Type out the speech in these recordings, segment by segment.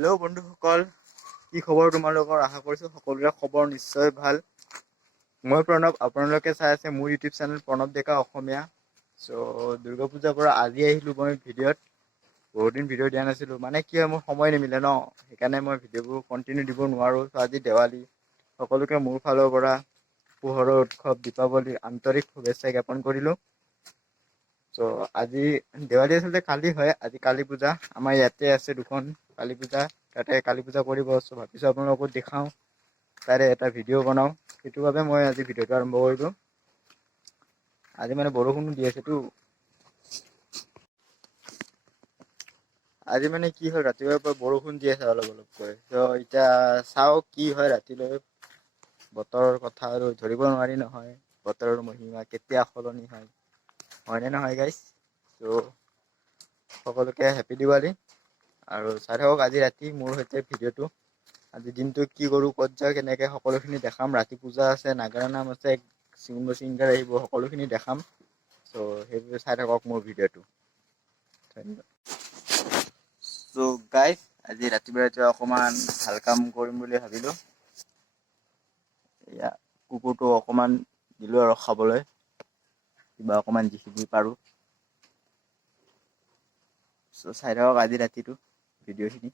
Hello' বন্ধুসকল, কি খবৰ তোমালোকৰ? আশা কৰিছোঁ সকলোৰে খবৰ নিশ্চয় ভাল। মই প্ৰণৱ, আপোনালোকে চাই আছে মোৰ ইউটিউব চেনেল প্ৰণৱ ডেকা অসমীয়া। দুৰ্গা পূজাৰ পৰা আজি আহিলোঁ মই ভিডিঅ'ত। বহুত দিন ভিডিঅ' দিয়া নাছিলোঁ, মানে কি হয় মোৰ সময় নিমিলে ন, সেইকাৰণে মই ভিডিঅ'বোৰ কণ্টিনিউ দিব নোৱাৰোঁ। আজি দেৱালী, সকলোকে মোৰ ফালৰ পৰা পোহৰৰ উৎসৱ দীপাৱলীৰ আন্তৰিক শুভেচ্ছা জ্ঞাপন কৰিলোঁ। আজি দেৱালী আচলতে কালি হয়, আজি কালী পূজা আমাৰ ইয়াতে আছে দুখন কালী পূজা, তাতে কালী পূজা কৰিব আছোঁ। ভাবিছোঁ আপোনালোকক দেখাওঁ, তাৰে এটা ভিডিঅ' বনাওঁ। সেইটো বাবে মই আজি ভিডিঅ'টো আৰম্ভ কৰিলোঁ। আজি মানে বৰষুণো দি আছেতো। আজি মানে কি হয়, ৰাতিপুৱাৰ পৰা বৰষুণ দি আছে অলপ অলপকৈ। এতিয়া চাওঁ কি হয় ৰাতিলৈ। বতৰৰ কথা আৰু ধৰিব নোৱাৰি নহয়, বতৰৰ মহিমা কেতিয়া সলনি হয়। হয়নে নহয় গাইজ? সকলোকে হেপ্পী দিৱালী। আৰু চাই থাকক আজি ৰাতি মোৰ সৈতে ভিডিঅ'টো। আজি দিনটো কি কৰোঁ, ক'ত যাওঁ, কেনেকে সকলোখিনি দেখাম। ৰাতি পূজা আছে, নাগাৰা নাম আছে, ছিংগাৰ আহিব, সকলোখিনি দেখাম। সেইবোৰ চাই থাকক মোৰ ভিডিঅ'টো। গাইজ, আজি ৰাতিপুৱা অকমান ভাল কাম কৰিম বুলি ভাবিলোঁ। এয়া কুকুৰটো অকমান দিলোঁ আৰু খাবলৈ, কিবা অকমান যিখিনি পাৰোঁ। চাই থাকক আজি ৰাতিটো ভিডিঅ'খিনি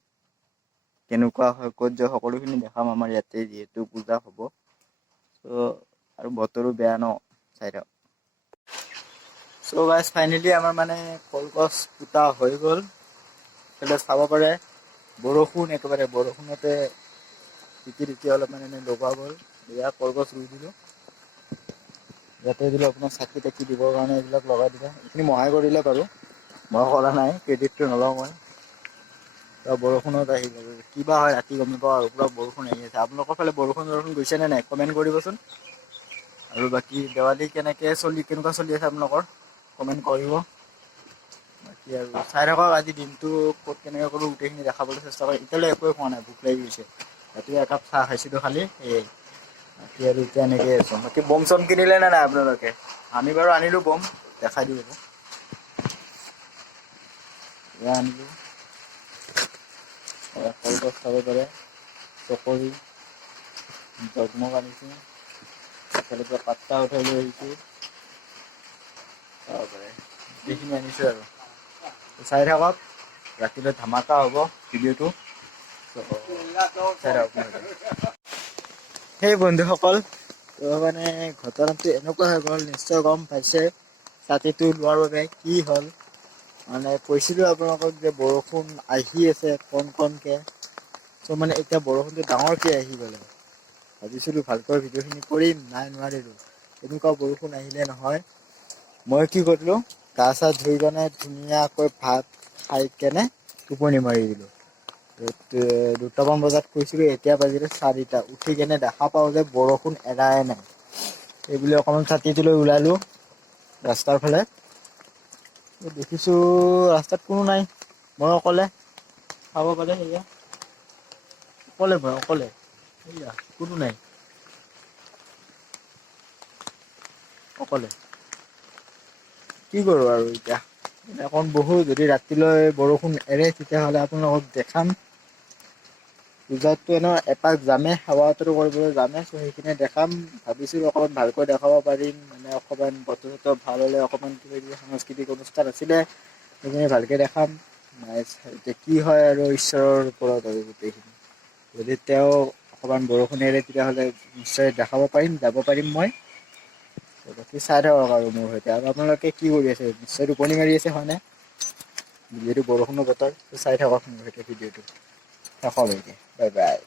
কেনেকুৱা হয়, ক'ত যায়, সকলোখিনি দেখাম। আমাৰ ইয়াতে যিহেতু পূজা হ'ব, আৰু বতৰো বেয়া ন, চাই থাকক। গাইজ ফাইনেলি আমাৰ মানে কলগছ পুতা হৈ গ'ল। চাব পাৰে বৰষুণ, একেবাৰে বৰষুণতে তিতি অলপ মানে লগোৱা গ'ল। এয়া কলগছ ৰুই দিলোঁ। ইয়াতে দিলোঁ আপোনাৰ চাকি তাকি দিবৰ কাৰণে, এইবিলাক লগাই দিলে। এইখিনি মহাই কৰিলে বাৰু, মই কৰা নাই, ক্ৰেডিটটো নলওঁ মই। বৰষুণত আহি গ'ল, কিবা হয় ৰাতি গম নাপাওঁ আৰু পুৰা বৰষুণ আহি আছে। আপোনালোকৰ ফালে বৰষুণ গৈছে নে নাই, কমেণ্ট কৰিবচোন। আৰু বাকী দেৱালী কেনেকুৱা চলি আছে আপোনালোকৰ, কমেণ্ট কৰিব। বাকী আৰু চাই থাকক আজি দিনটো ক'ত কেনেকৈ কৰোঁ, গোটেইখিনি দেখাবলৈ চেষ্টা কৰিম। এতিয়ালৈ একোৱে খোৱা নাই, ভোক লাগি গৈছে। ৰাতিপুৱা একাপ চাহ খাইছিলোঁ খালি, সেয়ে। বাকী আৰু এতিয়া এনেকেই আছোঁ। বাকী বম চম কিনিলে নে নাই আপোনালোকে? আমি বাৰু আনিলোঁ বম, দেখাই দিওঁ আকৌ। এয়া আনিলোঁ, কলগছ চাব পাৰে, চকৰি, জগমগ আনিছোঁ, এফালৰ পৰা পাত্তা উঠাই লৈ আহিছোঁ। চাব পাৰে, গোটেইখিনি আনিছোঁ আৰু চাই থাকক। ৰাতিলৈ ধামাকা হ'ব ভিডিঅ'টো। সেই বন্ধুসকল, মানে ঘটনাটো এনেকুৱা হৈ গ'ল, নিশ্চয় গম পাইছে ছাতিটো লোৱাৰ বাবে কি হ'ল। মানে কৈছিলোঁ আপোনালোকক যে বৰষুণ আহি আছে কণ কণকে। মানে এতিয়া বৰষুণটো ডাঙৰকে আহি গ'লে। ভাবিছিলোঁ ভালকৈ ভিডিঅ'খিনি কৰিম, নাই নোৱাৰিলোঁ। এনেকুৱা বৰষুণ আহিলে নহয়। মই কি কৰিলোঁ, গা চা ধুই কেনে ধুনীয়াকৈ ভাত খাই কেনে টোপনি মাৰি দিলোঁ। 2টামান বজাত শুইছিলোঁ, এতিয়া বাজিলে 4টা। উঠি কেনে দেখা পাওঁ যে বৰষুণ এৰাই নাই। এইবুলি অকণমান ছাতিটো লৈ ওলালোঁ ৰাস্তাৰ ফালে। দেখিছোঁ ৰাস্তাত কোনো নাই, মই অকলে। চাব পাৰে সেয়া, অকলে সেয়া, কোনো নাই। অকলে কি কৰোঁ আৰু এতিয়া, অকণ বহো, যদি ৰাতিলৈ বৰষুণ এৰে তেতিয়াহ'লে আপোনালোকক দেখাম। পূজাতটো এনেও এপাক যামে, সেৱা কৰিবলৈ যামে, সেইখিনি দেখাম। ভাবিছিলোঁ অকণমান ভালকৈ দেখাব পাৰিম, মানে অকণমান বতৰ চতৰ ভাল হ'লে, অকণমান কিবা কিবি সাংস্কৃতিক অনুষ্ঠান আছিলে, সেইখিনি ভালকে দেখাম। এতিয়া কি হয় আৰু ঈশ্বৰৰ ওপৰত আৰু গোটেইখিনি। যদি তেওঁ অকণমান বৰষুণ এৰে তেতিয়াহ'লে নিশ্চয় দেখাব পাৰিম, যাব পাৰিম মই। বাকী চাই থাকক আৰু মোৰ সৈতে। আৰু আপোনালোকে কি কৰি আছে? নিশ্চয় টোপনি মাৰি আছে হয়নে? যিহেতু বৰষুণৰ বতৰ, চাই থাকক মোৰ সৈতে ভিডিঅ'টো শেষলৈকে। Bye bye.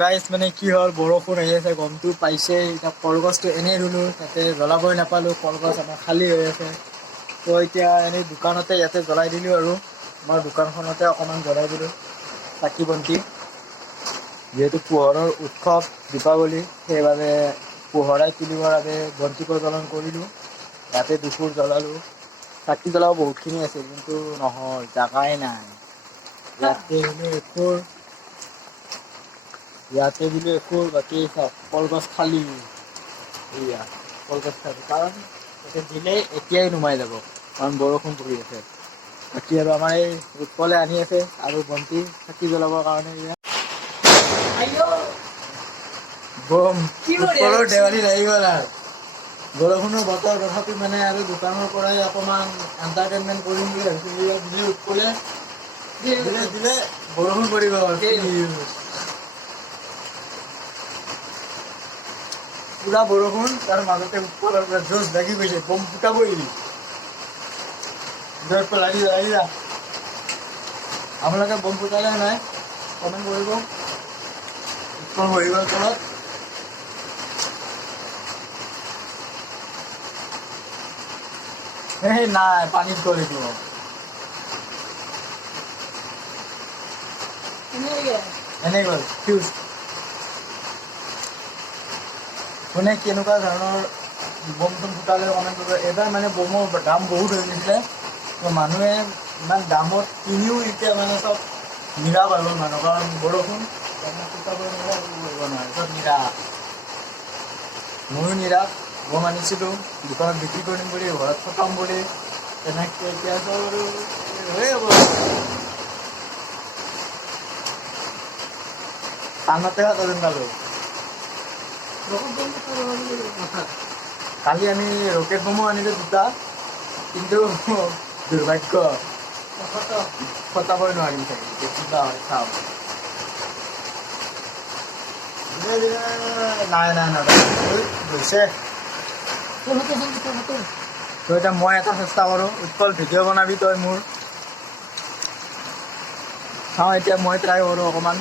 গাইজ, মানে কি হ'ল, বৰষুণ আহি আছে গমটো পাইছেই। এতিয়া কলগছটো এনেই ৰুলোঁ, তাতে জ্বলাবই নাপালোঁ, কলগছ আমাৰ খালী হৈ আছে। এতিয়া এনেই দোকানতে ইয়াতে জ্বলাই দিলোঁ আৰু আমাৰ দোকানখনতে অকণমান জ্বলাই দিলোঁ চাকি বন্তি। যিহেতু পোহৰৰ উৎসৱ দীপাৱলী, সেইবাবে পোহৰাই তুলিবৰ বাবে বন্তি প্ৰজ্বলন কৰিলোঁ। ইয়াতে দুখুৰ জ্বলালোঁ। চাকি জ্বলাব বহুতখিনি আছিল, কিন্তু নহয়, জাগাই নাই। ইয়াতে দিলোঁ এখোৰ, বাকী কলগছ খালী। এয়া কলগছ খালী, কাৰণ এতিয়া দিলেই এতিয়াই নুমাই যাব, কাৰণ বৰষুণ পৰি আছে। বাকী আৰু আমাৰ এই উৎপলে আনি আছে আৰু বন্তি চাকি জ্বলাবৰ কাৰণে বম উৎপলৰ দেৱালী লাগি গ'ল আৰু বৰষুণৰ বতৰ তথাপি মানে আৰু দোকানৰ পৰাই অকণমান এণ্টাৰটেইনমেণ্ট কৰিম বুলি ভাবিছিলোঁ উৎপলে দিলে বৰষুণ পৰি গ'ল পুৰা বৰষুণ তাৰ মাজতে উৎপলৰ পৰা জোচ লাগি গৈছে বম ফুটাবই আপোনালোকে বম ফুটালে নাই কমেণ্ট কৰিব উৎপল হৈ গ'ল তলত এই নাই পানীত গ'ল এইটো এনে গ'ল ফিউজ কোনে কেনেকুৱা ধৰণৰ বম চম ফুটালে কমেণ্ট কৰিব এইবাৰ মানে বমৰ দাম বহুত হৈ গৈছিলে মানুহে ইমান দামত কিনিও এতিয়া মানে চব নিৰাশ হৈ গ'ল মানুহ কাৰণ বৰষুণ ফুটাব নোৱাৰে চব নিৰাশ ময়ো নিৰাশ বম আনিছিলোঁ দোকানত বিক্ৰী কৰিম বুলি ঘৰত ফটাম বুলি তেনেকৈ এতিয়া চব আৰু হৈয়ে হ'ব কাণতে হাতজন পালোঁ কালি আমি ৰকেট বমো আনিলোঁ দুটা কিন্তু দুৰ্ভাগ্য ফটাবই নোৱাৰিম চাগে কিবা হয় চাওঁ নাই গৈছে তই এতিয়া মই এটা চেষ্টা কৰোঁ উৎপল ভিডিঅ' বনাবি তই মোৰ চাওঁ এতিয়া মই ট্ৰাই কৰোঁ অকণমান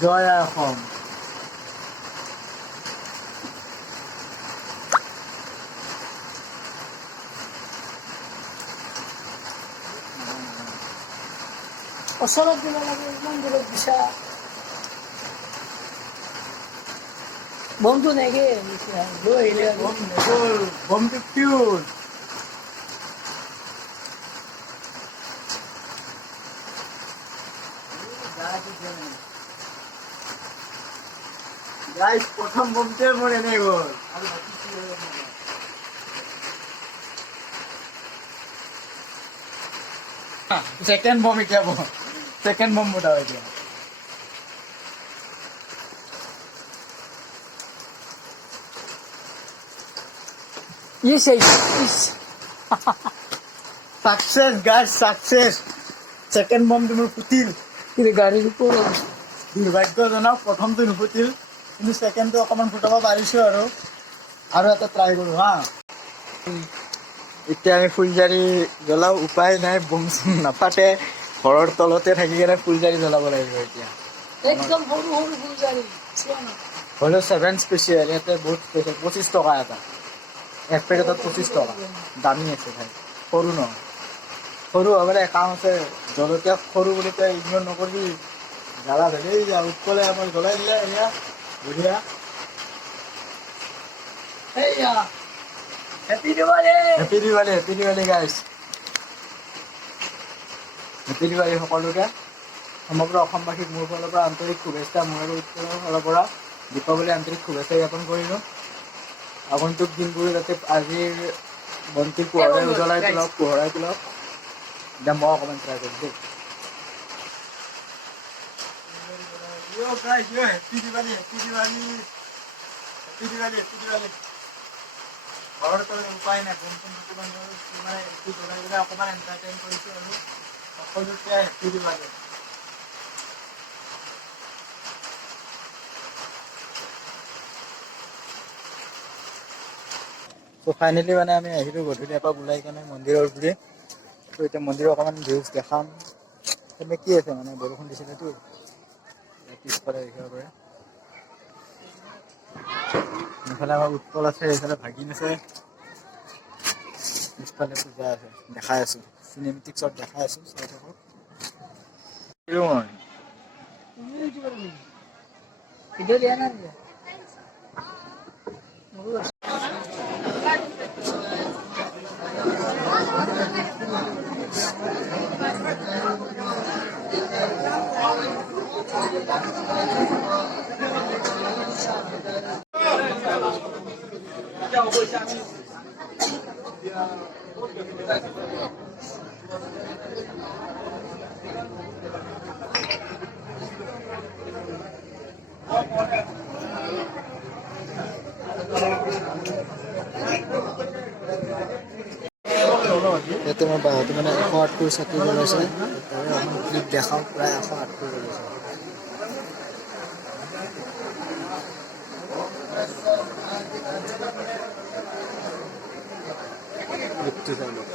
জয় অসম ওচৰত দিব লাগে ইমান দূৰত দিছা বমটো নেগে বমটো ফিউজ প্ৰথম বমটোৱে মোৰ এনেই গ'ল ছেকেণ্ড বম এতিয়া ছেকেণ্ড বম ফুটাও এতিয়া সাকসেস গাইজ সাকসেস ছেকেণ্ড বমটো মোৰ ফুটিল কিন্তু গাড়ীৰ ওপৰত দুৰ্ভাগ্যজনক প্ৰথমটো নুফুটিল কিন্তু ছেকেণ্ডটো অকণমান ফুটাব পাৰিছোঁ আৰু এটা ট্ৰাই কৰোঁ হা এতিয়া আমি ফুলজাৰি জ্বলাও উপায় নাই বম চম নাফাটে ঘৰৰ তলতে থাকি কেনে ফুলজাৰি জ্বলাব লাগিব এতিয়া একদম সৰু সৰু ফুলজাৰি হ'লেও 7 স্পেচিয়েল ইয়াতে বহুত স্পেচিয়েল 25 টকা এটা এক পেকেটত 25 টকা দামী আছে ভাই সৰু নহয় সৰু হ'বলৈ কাম আছে জলকীয়া সৰু বুলি তই ইগন'ৰ নকৰিবি জ্বালা ধৰি উৎপলে আমাক জ্বলাই দিলে এয়া বঢ়িয়া happy Diwali happy Diwali guys happy Diwali সকলোকে সমগ্ৰ অসমবাসীক মোৰ ফালৰ পৰা আন্তৰিক শুভেচ্ছা মোৰ আৰু উৎপলৰ ফালৰ পৰা দীপাৱলী আন্তৰিক শুভেচ্ছা জ্ঞাপন কৰিলোঁ আগন্তুক দিনবোৰ যাতে আজিৰ বন্তি পোহৰাই তোলক এতিয়া মই অকণমান ট্ৰাই কৰিম দেই হেপী দিৱালী ঘৰত উপায় নাই মানে অকণমান এণ্টাৰটেইন কৰিছোঁ আৰু সকলোকে হেপী দিৱালী ত' ফাইনেলি মানে আমি আহিলোঁ গধূলি এপাক ওলাই কেনে মন্দিৰৰ ঘূৰি ত' এতিয়া মন্দিৰৰ অকণমান ভিউজ দেখাম তেন্তে কি আছে মানে বৰষুণ দিছিলেতো পিছফালে দেখিব পাৰে এইফালে আমাৰ উৎপল আছে এইফালে ভাগিন আছে পিছফালে পূজা আছে দেখাই আছোঁ চিনেমেটিক শ্বট দেখাই আছোঁ চাই থাকক ভিডিঅ' দিয়া নাই ইয়াতে মই বাহঁতে মানে 108 চাকি জ্বলাইছে ক্লিপ দেখাওঁ প্ৰায় 108 জ্বলাইছে ক্লিপটো চাই লওক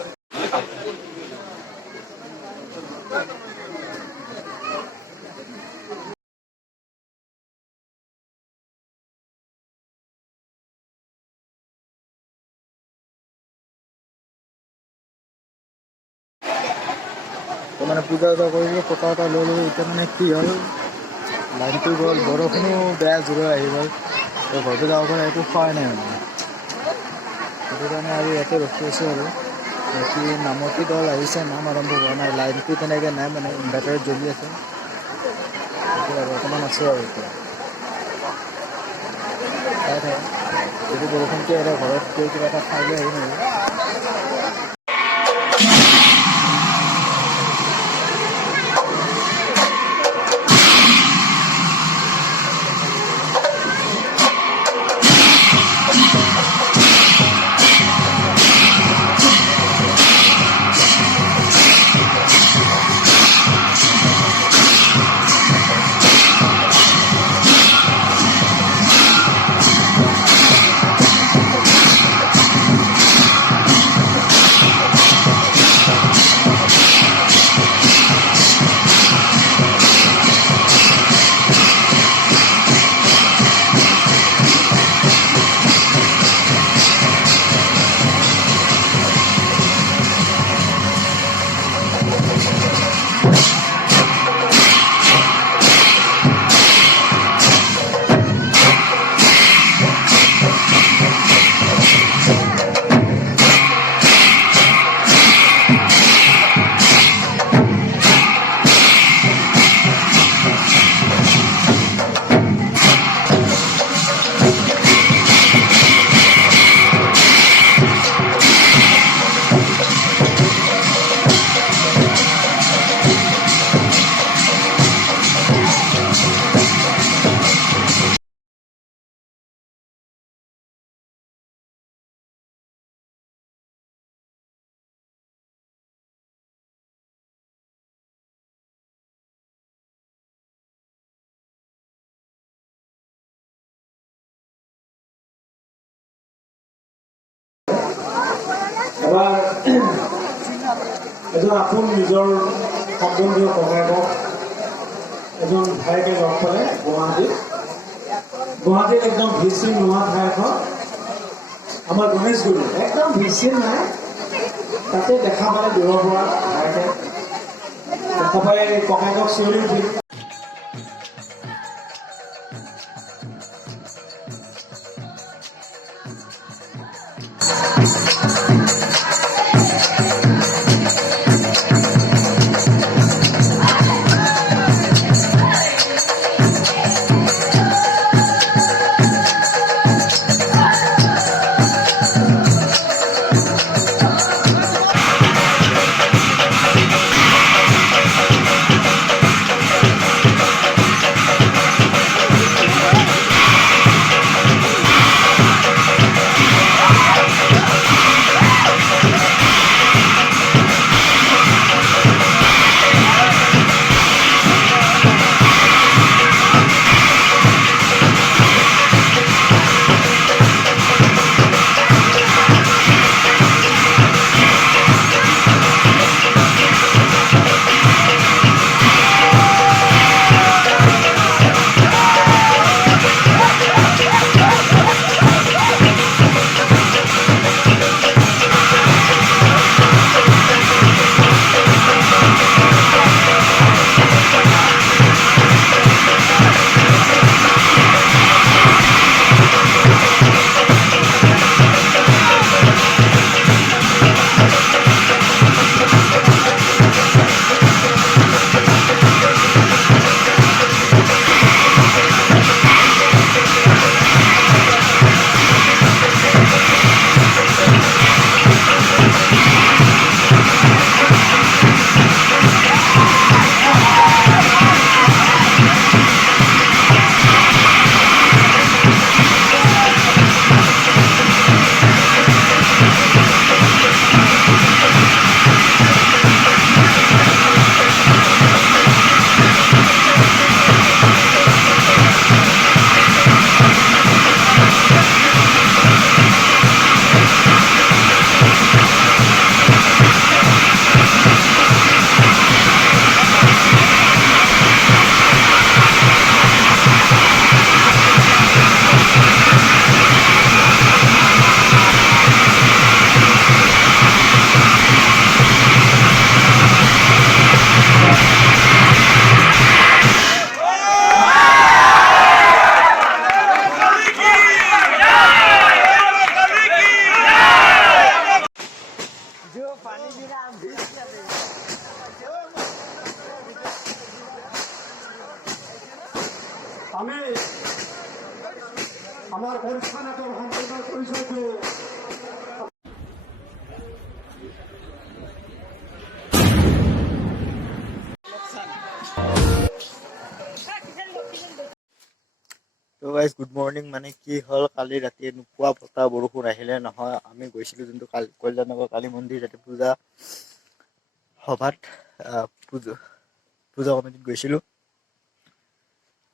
মানে পূজা কৰিলোঁ ফটো এটা লৈ ল'লোঁ এতিয়া মানে কি হ'ল লাইনটো গ'ল বৰষুণো বেয়া জোৰে আহি গ'ল ঘৰটো যাব পৰা একো খোৱাই নাই মানে সেইটো কাৰণে আৰু ইয়াতে ৰখি আছোঁ আৰু বাকী নামতি দল আহিছে নাম আৰম্ভ হোৱা নাই লাইনটো তেনেকৈ নাই মানে ইনভাৰ্টাৰত জ্বলি আছে এতিয়া বৰ্তমান আছোঁ আৰু এতিয়া চাই থাকে যদি বৰষুণটো এৰে ঘৰত গৈ কিবা এটা খাই লৈ আহিম আৰু এবাৰ এজন আপোন নিজৰ সম্বন্ধীয় ককায়েকক এজন ভাইকে লগ পালে গুৱাহাটীত একদম ভিচিন নোহোৱা ঠাই এখন আমাৰ গণেশগুৰি একদম ভিচিন নাই তাতে দেখা পালে দূৰৰ পৰা ভাইকে দেখা পাই ককায়েকক চিঞৰি দি আমাৰ অনুষ্ঠানৰ সম্পূৰ্ণ পৰিচয়টো তো গাইজ গুড মৰ্ণিং। মানে কি হ'ল, কালি ৰাতি এনেকুৱা বতাহ বৰষুণ আহিলে নহয়। আমি গৈছিলোঁ যোনটো কল্যাণ নগৰ কালী মন্দিৰ, তাতে পূজা সভাত পূজা কমিটিত গৈছিলোঁ।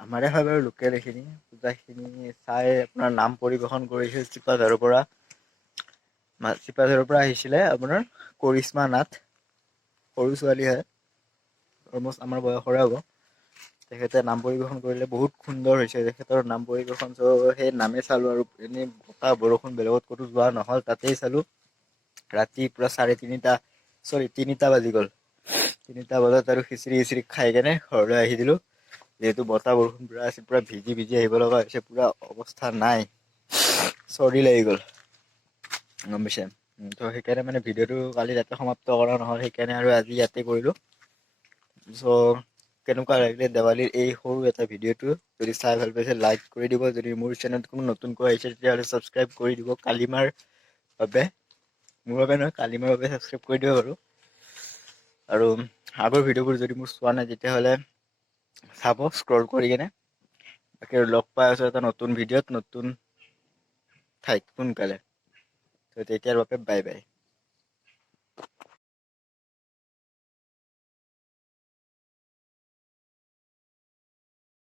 আমাৰে হয় বাৰু লোকেল এইখিনি। পূজাখিনি চাই আপোনাৰ নাম পৰিৱেশন কৰিছিল চিপাঝাৰৰ পৰা। চিপাঝাৰৰ পৰা আহিছিলে আপোনাৰ কৰিশ্মা নাথ, সৰু ছোৱালী হয়, অলমষ্ট আমাৰ বয়সৰে হ'ব। তেখেতে নাম পৰিৱেশন কৰিলে, বহুত সুন্দৰ হৈছে তেখেতৰ নাম পৰিৱেশন। সেই নামেই চালোঁ আৰু এনেই বতাহ বৰষুণ বেলেগত ক'তো যোৱা নহ'ল, তাতেই চালোঁ। ৰাতি পুৰা 3:30 বাজি গ'ল। 3টা বজাত আৰু খিচিৰি খাই কেনে ঘৰলৈ আহি দিলোঁ। যিহেতু বতাহ বৰষুণ পুৰা আছিল, পুৰা ভিজি আহিব লগা হৈছে, পুৰা অৱস্থা নাই, চৰ্দি লাগি গ'ল, গম পাইছে। তো সেইকাৰণে মানে ভিডিঅ'টো কালি ৰাতি সমাপ্ত কৰা নহ'ল, সেইকাৰণে আৰু আজি ইয়াতে কৰিলোঁ। কেনেকুৱা লাগিলে দেৱালীৰ এই সৰু এটা ভিডিঅ'টো? যদি চাই ভাল পাইছে লাইক কৰি দিব। যদি মোৰ চেনেলত কোনো নতুনকৈ আহিছে তেতিয়াহ'লে ছাবস্ক্ৰাইব কৰি দিব। কালিমাৰ বাবে, মোৰ বাবে নহয়, কালিমাৰ বাবে ছাবস্ক্ৰাইব কৰি দিব বাৰু। আৰু আগৰ ভিডিঅ'বোৰ যদি মোৰ চোৱা নাই তেতিয়াহ'লে চাব স্ক্ৰল কৰি কেনে। বাকী আৰু লগ পাই আছোঁ এটা নতুন ভিডিঅ'ত, নতুন ঠাইত সোনকালে। তো তেতিয়াৰ বাবে বাই বাই।